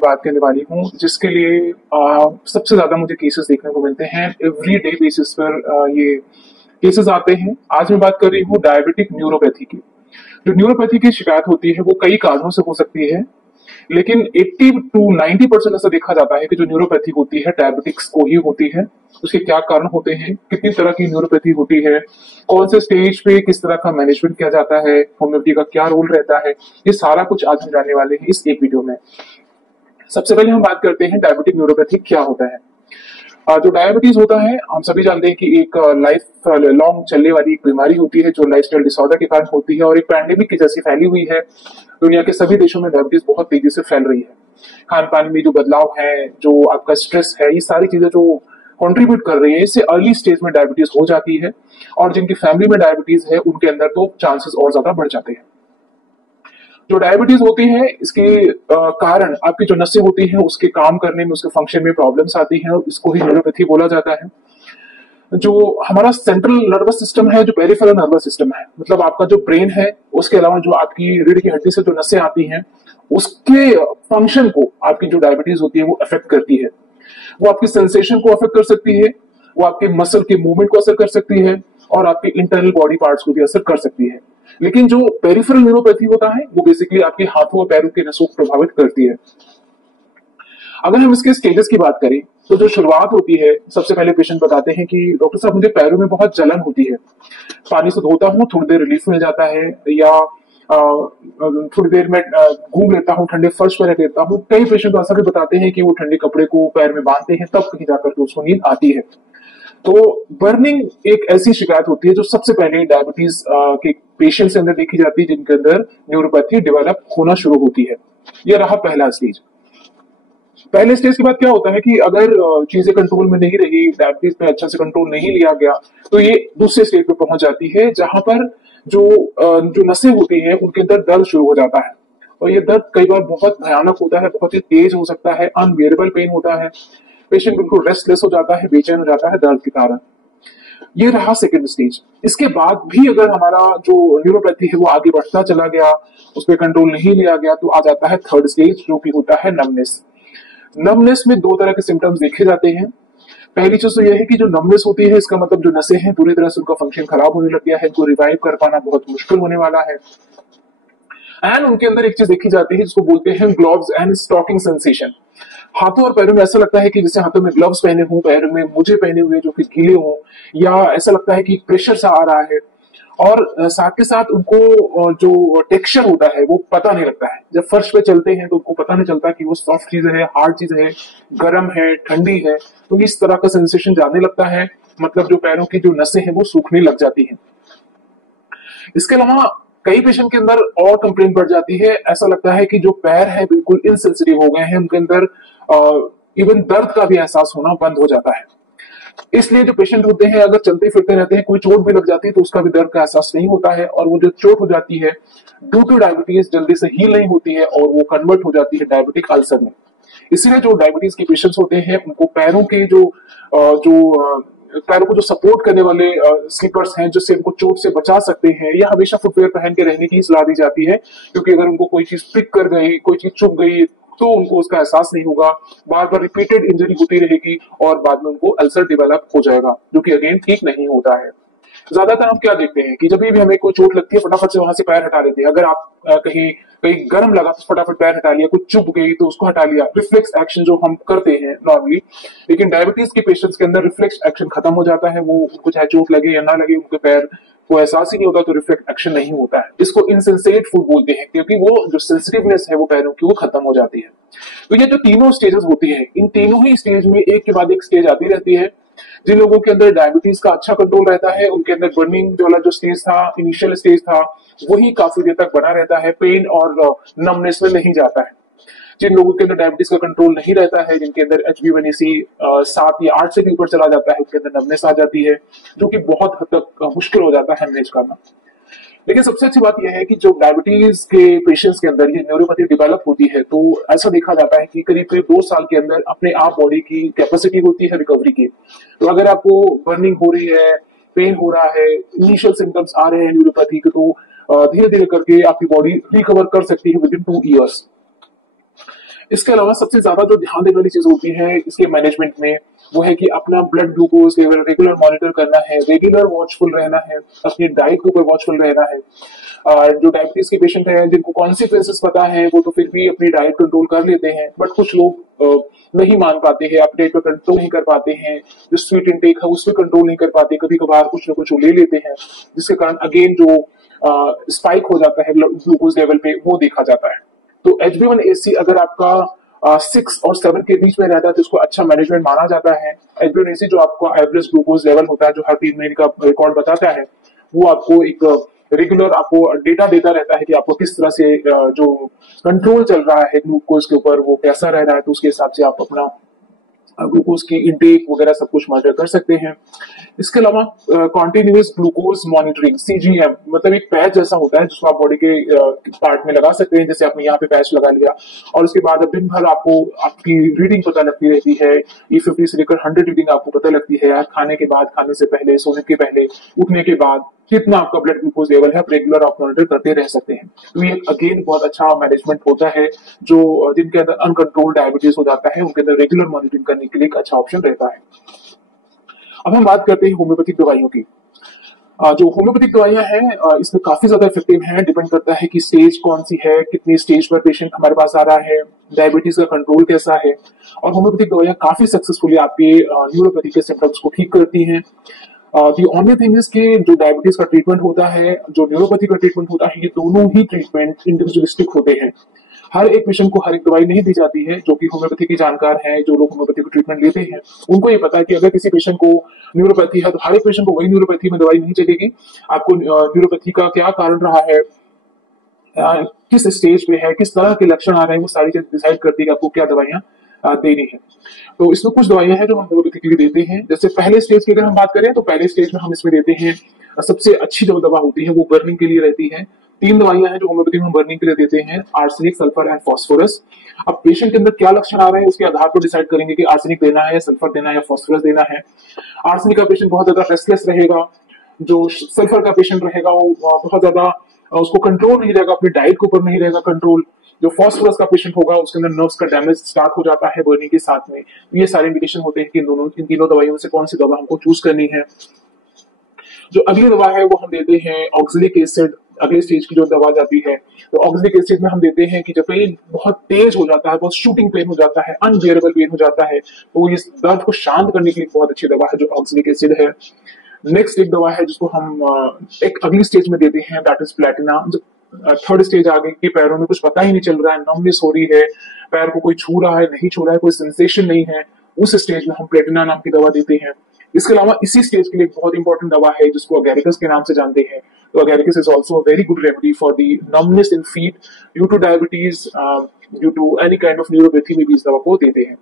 बात करने वाली हूँ जिसके लिए सबसे ज्यादा मुझे केसेस देखने को मिलते हैं एवरी डे बेसिस पर। ये केसेस आते हैं। आज मैं बात कर रही हूँ डायबिटिक न्यूरोपैथी की। जो न्यूरोपैथी की शिकायत होती है वो कई कारणों से हो सकती है, लेकिन 80 to 90% ऐसा देखा जाता है कि जो न्यूरोपैथी होती है डायबिटिक्स को ही होती है। उसके क्या कारण होते हैं, कितनी तरह की न्यूरोपैथी होती है, कौन से स्टेज पे किस तरह का मैनेजमेंट किया जाता है, होम्योपैथी का क्या रोल रहता है, ये सारा कुछ आज हम जानने वाले हैं इस एक वीडियो में। सबसे पहले हम बात करते हैं डायबिटिक न्यूरोपैथी क्या होता है। जो डायबिटीज होता है हम सभी जानते हैं कि एक लाइफ लॉन्ग चलने वाली एक बीमारी होती है जो लाइफस्टाइल डिसऑर्डर के कारण होती है और एक पैंडेमिक की जैसी फैली हुई है। दुनिया के सभी देशों में डायबिटीज बहुत तेजी से फैल रही है। खान पान में जो बदलाव है, जो आपका स्ट्रेस है, ये सारी चीजें जो कंट्रीब्यूट कर रही है, इससे अर्ली स्टेज में डायबिटीज हो जाती है और जिनकी फैमिली में डायबिटीज है उनके अंदर तो चांसेस और ज्यादा बढ़ जाते हैं। जो डायबिटीज होती है इसके कारण आपकी जो नसें होती हैं उसके काम करने में, उसके फंक्शन में प्रॉब्लम्स आती हैं और इसको ही न्यूरोपैथी बोला जाता है। जो हमारा सेंट्रल नर्वस सिस्टम है, जो पेरिफेरल नर्वस सिस्टम है, मतलब आपका जो ब्रेन है, उसके अलावा जो आपकी रीढ़ की हड्डी से जो नसें आती हैं उसके फंक्शन को आपकी जो डायबिटीज होती है वो अफेक्ट करती है। वो आपकी सेंसेशन को अफेक्ट कर सकती है, वो आपके मसल के मूवमेंट को असर कर सकती है और आपके इंटरनल बॉडी पार्ट्स को भी असर कर सकती है। लेकिन जो पेरिफेरल न्यूरोपैथी होता है वो बेसिकली आपके हाथों और पैरों के नसों को प्रभावित करती है। अगर हम इसके स्टेजेस की बात करें तो जो शुरुआत होती है, सबसे पहले पेशेंट बताते हैं कि डॉक्टर साहब मुझे पैरों में बहुत जलन होती है, पानी से धोता हूँ थोड़ी देर रिलीफ मिल जाता है, या थोड़ी देर में घूम लेता हूँ, ठंडे फर्श पर रख लेता हूँ। कई पेशेंट ऐसा भी बताते हैं कि वो ठंडे कपड़े को पैर में बांधते हैं तब कहीं जाकर के उसको नींद आती है। तो बर्निंग एक ऐसी शिकायत होती है जो सबसे पहले डायबिटीज के पेशेंट से अंदर देखी जाती है, जिनके अंदर न्यूरोपैथी डेवलप होना शुरू होती है। यह रहा पहला स्टेज। पहले स्टेज के बाद क्या होता है कि अगर चीजें कंट्रोल में नहीं रही, डायबिटीज पे अच्छा से कंट्रोल नहीं लिया गया, तो ये दूसरे स्टेज पे पहुंच जाती है जहां पर जो नसें होती हैं उनके अंदर दर्द शुरू हो जाता है। और ये दर्द कई बार बहुत भयानक होता है, बहुत ही तेज हो सकता है, अनबियरेबल पेन होता है। पेशेंट बिल्कुल रेस्टलेस हो जाता है, बेचैन हो जाता है दर्द के कारण। ये रहा सेकंड स्टेज। इसके बाद भी अगर हमारा जो न्यूरोपैथी है वो आगे बढ़ता चला गया, उस पर कंट्रोल नहीं लिया गया, तो आ जाता है थर्ड स्टेज जो कि होता है नमनेस। नमनेस में दो तरह के सिम्टम्स देखे जाते हैं। पहली चीज तो यह है कि जो नमनेस होती है इसका मतलब जो नसें हैं पूरी तरह से उनका फंक्शन खराब होने लग गया है, इनको रिवाइव कर पाना बहुत मुश्किल होने वाला है। एंड उनके अंदर एक चीज देखी जाती है जिसको बोलते हैं ग्लोव्स एंड स्टॉकिंग सेंसेशन। हाथों और पैरों में ऐसा लगता है कि जैसे हाथों में ग्लव्स पहने हों, पैरों में मोजे पहने हुए जो कि गीले हों, या ऐसा लगता है कि प्रेशर सा आ रहा है। और साथ के साथ उनको जो टेक्सचर होता है वो पता नहीं लगता है। जब फर्श पे चलते हैं तो उनको पता नहीं चलता कि वो सॉफ्ट चीज है, हार्ड चीज है, गर्म है, ठंडी है। तो इस तरह का सेंसेशन जाने लगता है, मतलब जो पैरों की जो नसें हैं वो सूखने लग जाती हैं। इसके अलावा कई पेशेंट के अंदर और कंप्लेंट बढ़ जाती है। ऐसा लगता है कि जो पैर है बिल्कुल इनसेंसिटिव हो गए हैं, उनके अंदर इवन दर्द का भी एहसास होना बंद हो जाता है। इसलिए जो पेशेंट होते हैं अगर चलते फिरते रहते हैं, कोई चोट भी लग जाती है तो उसका भी दर्द का एहसास नहीं होता है, और वो जो चोट हो जाती है ड्यू टू डायबिटीज जल्दी से हील नहीं होती है और वो कन्वर्ट हो जाती है डायबिटिक अल्सर में। इसीलिए जो डायबिटीज के पेशेंट्स होते हैं उनको पैरों के पैरों को जो सपोर्ट करने वाले स्लीपर्स हैं जिससे उनको चोट से बचा सकते हैं, या हमेशा फुटवेयर पहन के रहने की सलाह दी जाती है, क्योंकि अगर उनको कोई चीज पिक कर गई, कोई चीज चुभ गई, तो उनको उसका एहसास नहीं होगा, बार बार रिपीटेड इंजरी होती रहेगी और बाद में उनको अल्सर डेवलप हो जाएगा, जो कि अगेन ठीक नहीं होता है। ज्यादातर हम क्या देखते हैं कि जब भी हमें कोई चोट लगती है फटाफट से वहां से पैर हटा लेते हैं। अगर आप कहीं कहीं गर्म लगा तो फटाफट पैर हटा लिया, कुछ चुभ गई तो उसको हटा लिया, रिफ्लेक्स एक्शन जो हम करते हैं नॉर्मली। लेकिन डायबिटीज के पेशेंट्स के अंदर रिफ्लेक्स एक्शन खत्म हो जाता है। वो उनको चाहे चोट लगे या ना लगे, उनके पैर को एहसास ही नहीं होता, तो रिफ्लेक्स एक्शन नहीं होता है। इसको इनसेंसेट फूड बोलते हैं, क्योंकि वो जो सेंसिटिवनेस है वो पैरों की वो खत्म हो जाती है। तो ये जो तीनों स्टेजेस होती है, इन तीनों ही स्टेज में एक के बाद एक स्टेज आती रहती है। जिन लोगों के अंदर डायबिटीज का अच्छा कंट्रोल रहता है उनके अंदर बर्निंग वाला जो स्टेज था, इनिशियल स्टेज था, वही काफी देर तक बना रहता है, पेन और नमनेस में नहीं जाता है। जिन लोगों के अंदर डायबिटीज का कंट्रोल नहीं रहता है, जिनके अंदर HbA1c 7 या 8 से भी ऊपर चला जाता है, उनके अंदर नमनेस आ जाती है, जो कि बहुत हद तक मुश्किल हो जाता है मैनेज करना। लेकिन सबसे अच्छी बात यह है कि जो डायबिटीज के पेशेंट्स के अंदर ये न्यूरोपैथी डेवलप होती है तो ऐसा देखा जाता है कि करीब करीब 2 साल के अंदर अपने आप बॉडी की कैपेसिटी होती है रिकवरी की। तो अगर आपको बर्निंग हो रही है, पेन हो रहा है, इनिशियल सिम्टम्स आ रहे हैं न्यूरोपैथी के, तो धीरे धीरे करके आपकी बॉडी रिकवर कर सकती है विद इन 2 ईयर्स। इसके अलावा सबसे ज्यादा जो ध्यान देने वाली चीज होती है इसके मैनेजमेंट में, वो है कि अपना blood glucose level regular monitor करना है, रेगुलर वॉचफुल रहना है, अपनी डाइट के ऊपर वॉचफुल रहना है। जो डायबिटीज के पेशेंट हैं जिनको कॉन्सिक्वेंसेस पता है वो तो फिर भी अपनी डाइट कंट्रोल कर लेते हैं, बट कुछ लोग नहीं मान पाते हैं, अपने डाइट पर कंट्रोल नहीं कर पाते हैं, जो स्वीट इंटेक है उस पर कंट्रोल नहीं कर पाते, कभी कभार कुछ ना कुछ ले लेते हैं, जिसके कारण अगेन जो स्पाइक हो जाता है ग्लूकोज लेवल पे वो देखा जाता है। तो HbA1c अगर आपका 6 और 7 के बीच में रहता है तो इसको अच्छा मैनेजमेंट माना जाता है। HbA1c जो आपका एवरेज ग्लूकोज लेवल होता है जो हर 3 महीने का रिकॉर्ड बताता है, वो आपको एक रेगुलर आपको डेटा देता रहता है कि आपको किस तरह से जो कंट्रोल चल रहा है ग्लूकोज के ऊपर वो कैसा रह रहा है, तो उसके हिसाब से आप अपना ग्लूकोज की इंटेक वगैरह सब कुछ मॉनिटर कर सकते हैं। इसके अलावा कॉन्टिन्यूअस ग्लूकोज मॉनिटरिंग CGM मतलब एक पैच जैसा होता है जिसको आप बॉडी के पार्ट में लगा सकते हैं, जैसे आपने यहाँ पे पैच लगा लिया और उसके बाद दिन भर आपको आपकी रीडिंग पता लगती रहती है, E50 से लेकर 100 रीडिंग आपको पता लगती है, खाने के बाद, खाने से पहले, सोने के पहले, उठने के बाद कितना आपका ब्लड ग्लूकोज लेवल है आप रेगुलर आप मॉनिटर करते रह सकते हैं। तो ये अगेन बहुत अच्छा मैनेजमेंट होता है, जो जिनके अंदर अनकंट्रोल्ड डायबिटीज हो जाता है उनके अंदर रेगुलर मॉनिटरिंग करने के लिए एक अच्छा ऑप्शन रहता है। अब हम बात करते हैं होम्योपैथिक दवाइयों की। जो होम्योपैथिक दवाइयां हैं इसमें काफी ज्यादा इफेक्टिव हैं, डिपेंड करता है कि स्टेज कौन सी है, कितनी स्टेज पर पेशेंट हमारे पास आ रहा है, डायबिटीज का कंट्रोल कैसा है, और होम्योपैथिक दवाइयां काफी सक्सेसफुली आपके न्यूरोपैथी के सिम्टम्स को ठीक करती हैं। दी ओनली थिंग इज कि जो डायबिटीज का ट्रीटमेंट होता है, जो न्यूरोपैथी का ट्रीटमेंट होता है, ये दोनों ही ट्रीटमेंट इंडिविजुअलिस्टिक होते हैं। हर एक पेशेंट को हर एक दवाई नहीं दी जाती है। जो कि होम्योपैथी की जानकार है, जो लोग होम्योपैथी का ट्रीटमेंट लेते हैं, उनको ये पता है कि अगर किसी पेशेंट को न्यूरोपैथी है तो हर एक पेशेंट को वही न्यूरोपैथी में दवाई नहीं चलेगी। आपको न्यूरोपैथी का क्या कारण रहा है, किस स्टेज पे है, किस तरह के लक्षण आ रहे हैं, वो सारी चीज डिसाइड करती है कि आपको क्या दवाइयां देनी है। तो इसमें कुछ दवाइयां हैं जो हम होम्योपैथी के लिए देते हैं। जैसे पहले स्टेज की अगर हम बात करें तो पहले स्टेज में हम इसमें देते हैं, सबसे अच्छी जो दवा होती है वो बर्निंग के लिए रहती है। 3 दवाइयां हैं जो होम्योपैथी में हम बर्निंग के लिए देते हैं, आर्सेनिक, सल्फर एंड फास्फोरस। अब पेशेंट के अंदर क्या लक्षण आ रहे हैं उसके आधार पर डिसाइड करेंगे कि आर्सेनिक देना है, सल्फर देना है या फास्फोरस देना है। आर्सेनिक का पेशेंट बहुत ज्यादा रेस्टलेस रहेगा, जो सल्फर का पेशेंट रहेगा वो बहुत ज्यादा उसको कंट्रोल नहीं रहेगा, अपनी डाइट के ऊपर नहीं रहेगा कंट्रोल। जो फास्फोरस का पेशेंट होगा उसके अंदर नर्व्स का डैमेज स्टार्ट हो जाता है बर्निंग के साथ में। ये सारे इंडिकेशन होते हैं कि इन तीनों दवाइयों से कौन सी दवा हमको चूज करनी है। जो अगली दवा है वो हम देते हैं ऑक्सैलिक एसिड। अगले स्टेज की जो दवा जाती है तो ऑक्सैलिक एसिड में हम देते हैं कि जब पेन बहुत तेज हो जाता है, बहुत शूटिंग पेन हो जाता है, अनबियरेबल पेन हो जाता है, तो इस दर्द को शांत करने के लिए बहुत अच्छी दवा है जो ऑक्सैलिक एसिड है। नेक्स्ट एक दवा है जिसको हम एक अगली स्टेज में देते हैं, दैट इज प्लेटिना। जब थर्ड स्टेज आ गई कि पैरों में कुछ पता ही नहीं चल रहा है, नमनेस हो रही है, पैर को कोई छू रहा है नहीं छू रहा है, कोई सेंसेशन नहीं है, उस स्टेज में हम प्लेटिना नाम की दवा देते हैं। इसके अलावा इसी स्टेज के लिए एक बहुत इंपॉर्टेंट दवा है जिसको अगैरिकस के नाम से जानते हैं। तो agaricus is also a very good remedy for the numbness in feet due to diabetes, due to any kind of neuropathy में भी इस दवा को देते हैं।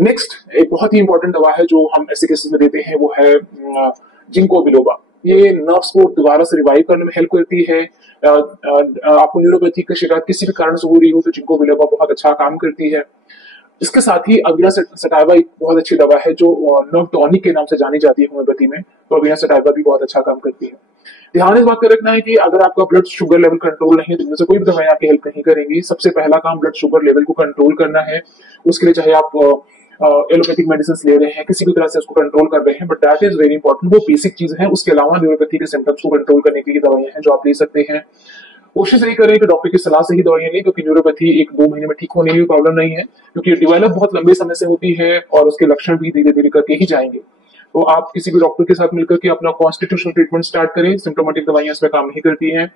नेक्स्ट एक बहुत ही इंपॉर्टेंट दवा है जो हम ऐसे केसेस में देते हैं, वो है जिंको बिलोबा। ये नर्व्स को दोबारा से रिवाइव करने में हेल्प करती है। आपको न्यूरोपैथी की शिकायत किसी भी कारण से हो रही हो तो जिंको बिलोबा बहुत अच्छा काम करती है। इसके साथ ही अविना सटाइवा एक बहुत अच्छी दवा है जो नर्व टॉनिक के नाम से जानी जाती है होम्योपैथी में, तो अविना सटाइवा भी बहुत अच्छा काम करती है। ध्यान इस बात का रखना है कि अगर आपका ब्लड शुगर लेवल कंट्रोल नहीं है तो इनमें से कोई भी दवाई आपकी हेल्प नहीं करेंगी। सबसे पहला काम ब्लड शुगर लेवल को कंट्रोल करना है। उसके लिए चाहे आप एलोपैथिक मेडिसिन ले रहे हैं, किसी भी तरह से उसको कंट्रोल कर रहे हैं, but that is very important, वो बेसिक चीज है। उसके अलावा न्यूरोपैथी के सिम्टम्स को कंट्रोल करने के लिए दवाइयां हैं जो आप ले सकते हैं। कोशिश यही करें कि डॉक्टर की सलाह से ही दवाइयां लें, क्योंकि न्यूरोपैथी 1-2 महीने में ठीक होने की प्रॉब्लम नहीं है, क्योंकि डेवलप बहुत लंबे समय से होती है और उसके लक्षण भी धीरे धीरे करके ही जाएंगे। तो आप किसी भी डॉक्टर के साथ मिलकर के अपना कॉन्स्टिट्यूशनल ट्रीटमेंट स्टार्ट करें। सिम्टोमेटिक दवाइयां इसमें काम नहीं करती हैं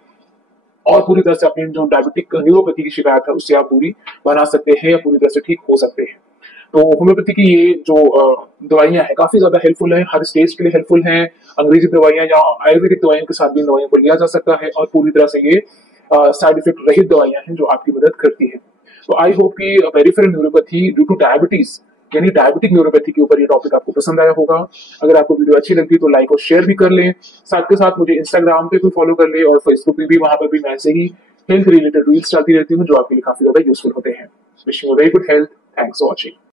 और पूरी तरह से अपनी जो डायबिटिक न्यूरोपैथी की शिकायत है उससे आप दूरी बना सकते हैं या पूरी तरह से ठीक हो सकते हैं। तो होम्योपैथी की ये जो दवाइयां हैं काफी ज्यादा हेल्पफुल हैं, हर स्टेज के लिए हेल्पफुल हैं। अंग्रेजी दवाइयां या आयुर्वेदिक दवाइयों के साथ भी इन दवाइयों को लिया जा सकता है और पूरी तरह से ये साइड इफेक्ट रहित दवाइयां हैं जो आपकी मदद करती हैं। तो आई होप कि peripheral neuropathy due to diabetes यानी डायबिटिक न्यूरोपैथी के ऊपर ये टॉपिक आपको पसंद आया होगा। अगर आपको वीडियो अच्छी लगी तो लाइक और शेयर भी कर लें। साथ के साथ मुझे इंस्टाग्राम पे भी फॉलो कर ले और फेसबुक पे भी, वहां पर भी मैं ऐसे ही हेल्थ रिलेटेड रील्स डालती रहती हूँ जो आपके लिए काफी ज्यादा यूजफुल होते हैं। Wishing you very good health. Thanks for watching.